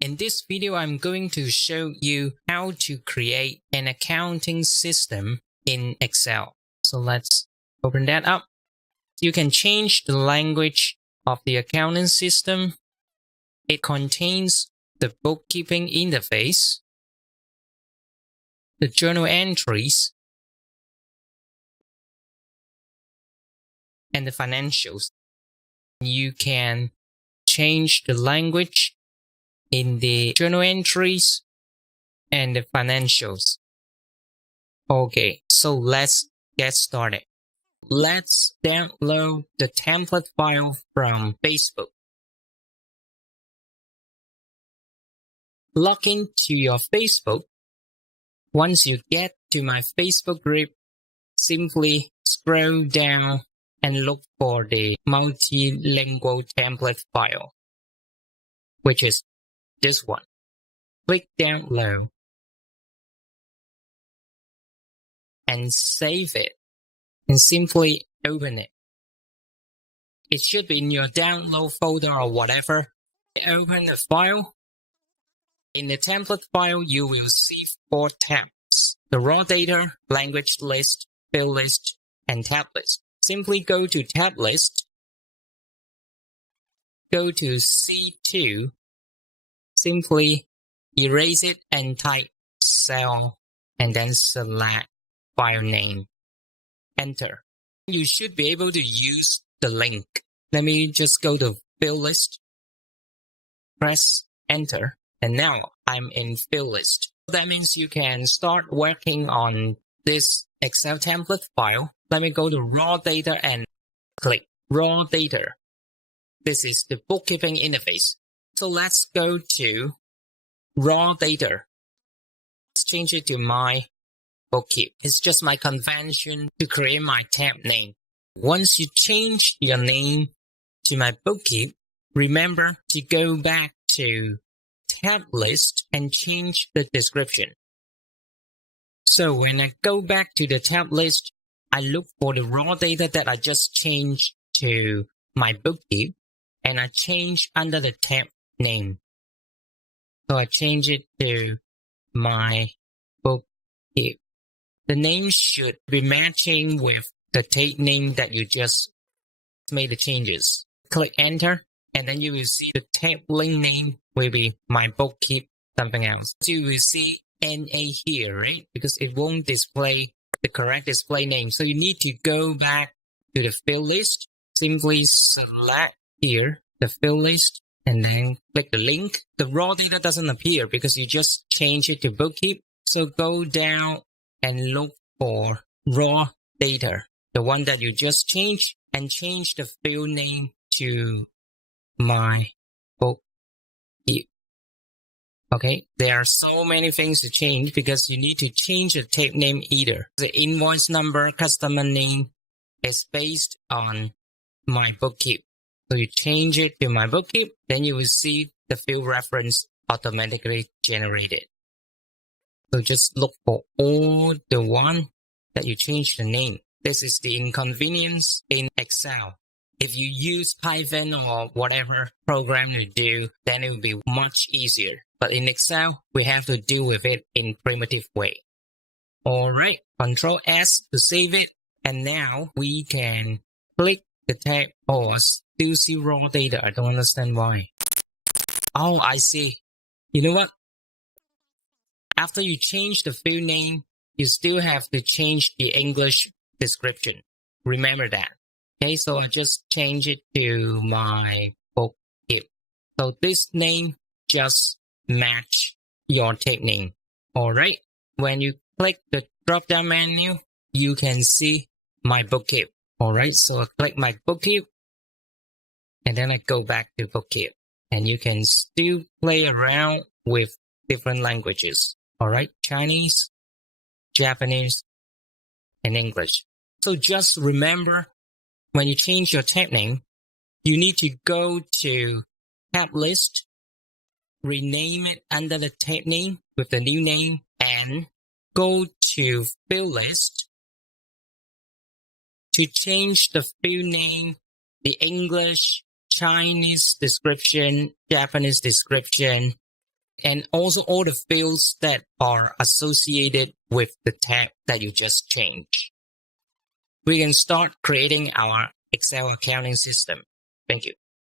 In this video, I'm going to show you how to create an accounting system in Excel. So let's open that up. You can change the language of the accounting system. It contains the bookkeeping interface, the journal entries, and the financials. You can change the language in the journal entries and the financials. Okay, so let's get started. Let's download the template file from Facebook. Log into your Facebook. Once you get to my Facebook group, simply scroll down and look for the multilingual template file, which is this one. Click download and save it and simply open it. It should be in your download folder or whatever. Open the file. In the template file, you will see 4 tabs: the raw data, language list, field list, and tab list. Simply go to tab list, go to C2, simply erase it and type cell and then select file name. Enter. You should be able to use the link. Let me just go to field list, press enter, and now I'm in field list. That means you can start working on this Excel template file. Let me go to raw data and click raw data. This is the bookkeeping interface. So let's go to raw data. Let's change it to my bookkeep. It's just my convention to create my tab name. Once you change your name to my bookkeep, remember to go back to tab list and change the description. So when I go back to the tab list, I look for the raw data that I just changed to my bookkeep, and I change under the tab name. So I change it to my bookkeep. The name should be matching with the tab name that you just made the changes. Click enter, and then you will see the tab link name will be my bookkeep something else. So you will see NA here, right? Because it won't display the correct display name. So you need to go back to the field list. Simply select here the field list and then click the link. The raw data doesn't appear because you just change it to bookkeep. So go down and look for raw data, the one that you just changed, and change the field name to my bookkeep. Okay, there are so many things to change because you need to change the tab name either. The invoice number, customer name is based on my bookkeep. So you change it to my bookkeep, then you will see the field reference automatically generated. So just look for all the one that you change the name. This is the inconvenience in Excel. If you use Python or whatever program to do, then it will be much easier. But in Excel, we have to deal with it in primitive way. Alright, Control S to save it. And now we can click the tab. Oh, I still see raw data. I don't understand why. Oh, I see. You know what? After you change the field name, you still have to change the English description. Remember that. Okay, so I just change it to my bookkeep. So this name just match your tab name. Alright, when you click the drop down menu, you can see my bookkeep. Alright, so I click my bookkeep and then I go back to bookkeep. And you can still play around with different languages. Alright, Chinese, Japanese, and English. So just remember, when you change your tab name, you need to go to tab list, rename it under the tab name with the new name, and go to field list to change the field name, the English, Chinese description, Japanese description, and also all the fields that are associated with the tab that you just changed. We can start creating our Excel accounting system. Thank you.